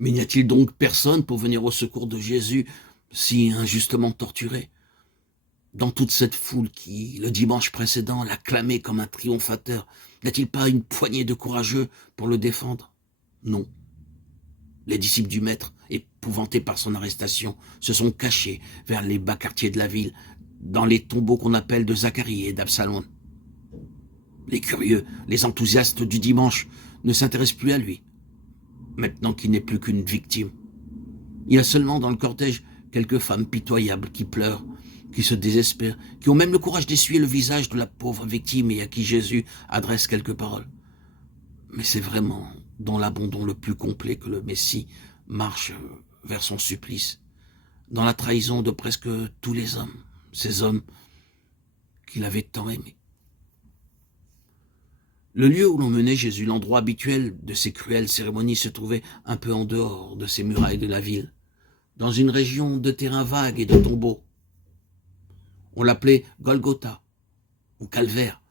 Mais n'y a-t-il donc personne pour venir au secours de Jésus, si injustement torturé? Dans toute cette foule qui, le dimanche précédent, l'acclamait comme un triomphateur, n'y a-t-il pas une poignée de courageux pour le défendre? Non. Les disciples du Maître, épouvantés par son arrestation, se sont cachés vers les bas quartiers de la ville, dans les tombeaux qu'on appelle de Zacharie et d'Absalom. Les curieux, les enthousiastes du dimanche ne s'intéressent plus à lui, maintenant qu'il n'est plus qu'une victime. Il y a seulement dans le cortège quelques femmes pitoyables qui pleurent, qui se désespèrent, qui ont même le courage d'essuyer le visage de la pauvre victime et à qui Jésus adresse quelques paroles. Mais c'est vraiment dans l'abandon le plus complet que le Messie marche vers son supplice, dans la trahison de presque tous les hommes, ces hommes qu'il avait tant aimés. Le lieu où l'on menait Jésus, l'endroit habituel de ces cruelles cérémonies, se trouvait un peu en dehors de ces murailles de la ville, dans une région de terrain vague et de tombeaux. On l'appelait Golgotha, ou Calvaire,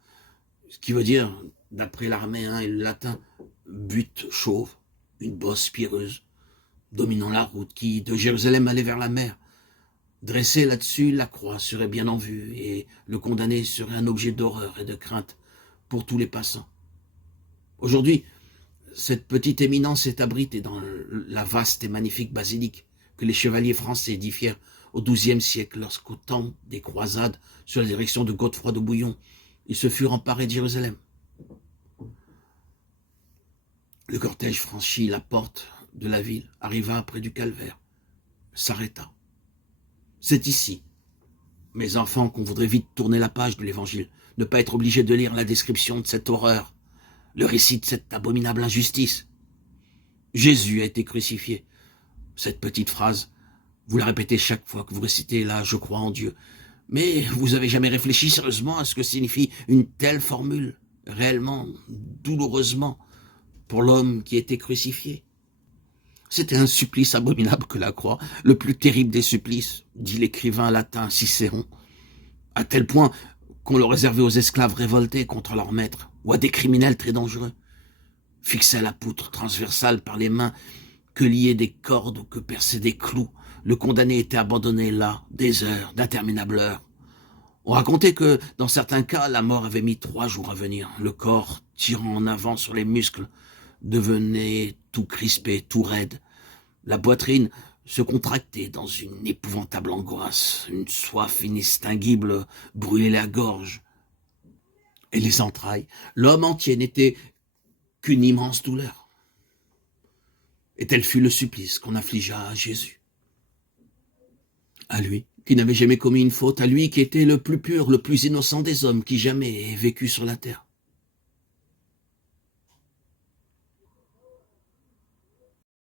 ce qui veut dire, d'après l'araméen et le latin, butte chauve, une bosse pierreuse, dominant la route qui, de Jérusalem, allait vers la mer. Dressée là-dessus, la croix serait bien en vue, et le condamné serait un objet d'horreur et de crainte pour tous les passants. Aujourd'hui, cette petite éminence est abritée dans la vaste et magnifique basilique que les chevaliers français édifièrent au XIIe siècle, lorsqu'au temps des croisades, sous la direction de Godefroy de Bouillon, ils se furent emparés de Jérusalem. Le cortège franchit la porte de la ville, arriva près du calvaire, s'arrêta. C'est ici, mes enfants, qu'on voudrait vite tourner la page de l'évangile, ne pas être obligé de lire la description de cette horreur, le récit de cette abominable injustice. Jésus a été crucifié. Cette petite phrase, vous la répétez chaque fois que vous récitez là, je crois en Dieu. Mais vous avez jamais réfléchi sérieusement à ce que signifie une telle formule, réellement, douloureusement, pour l'homme qui était crucifié? C'était un supplice abominable que la croix, le plus terrible des supplices, dit l'écrivain latin Cicéron, à tel point qu'on le réservait aux esclaves révoltés contre leur maître, ou à des criminels très dangereux. Fixé à la poutre transversale par les mains, que liaient des cordes ou que perçaient des clous, le condamné était abandonné là, des heures, d'interminables heures. On racontait que, dans certains cas, la mort avait mis 3 jours à venir. Le corps, tirant en avant sur les muscles, devenait tout crispé, tout raide. La poitrine se contractait dans une épouvantable angoisse. Une soif inextinguible brûlait la gorge et les entrailles. L'homme entier n'était qu'une immense douleur. Et tel fut le supplice qu'on affligea à Jésus. À lui, qui n'avait jamais commis une faute, à lui qui était le plus pur, le plus innocent des hommes qui jamais aient vécu sur la terre.